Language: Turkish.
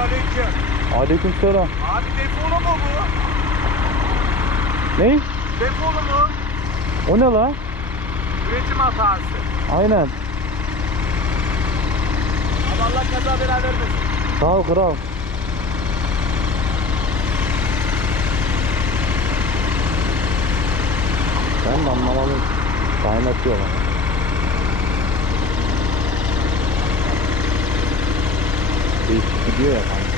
Selamünaleyküm. Aleykümselam. Abi defolu mu bu? Ne? Defolu mu? O ne la? Üretim hatası. Aynen. Abi Allah kaza bela vermesin. Sağ ol kral. Ben de anlamadım. Kaynatıyorlar. Değişik gidiyor ya kanka.